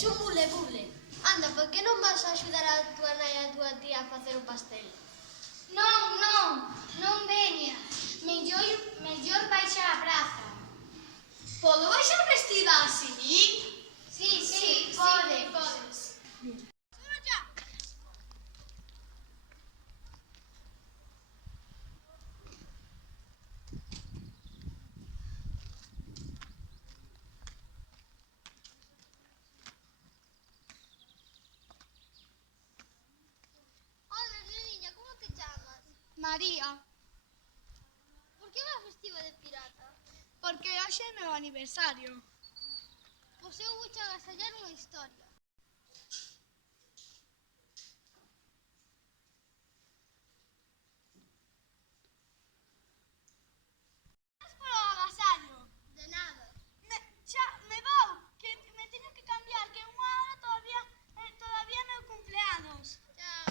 Es un bule-bule. Anda, por que non vas a axudar a túa nai e a túa tía a facer o pastel? Non veña. Mellor baixa á praza. Podo baixar vestida así? Sí, podes. Hola, neniña, como te chamas? María, Por que vas vestida de pirata? porque hoxe é meu aniversario. Pois eu vou che agasallar unha historia. Gracias polo agasallo. De nada. Me vou, que me teño que cambiar, que unha hora todavía é meu cumpleanos. Chao.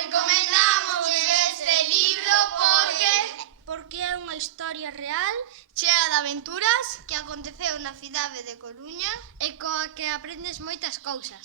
Recomendamos este libro porque é unha historia real, chea de aventuras Que aconteceu na cidade de Coruña e coa que aprendes moitas cousas.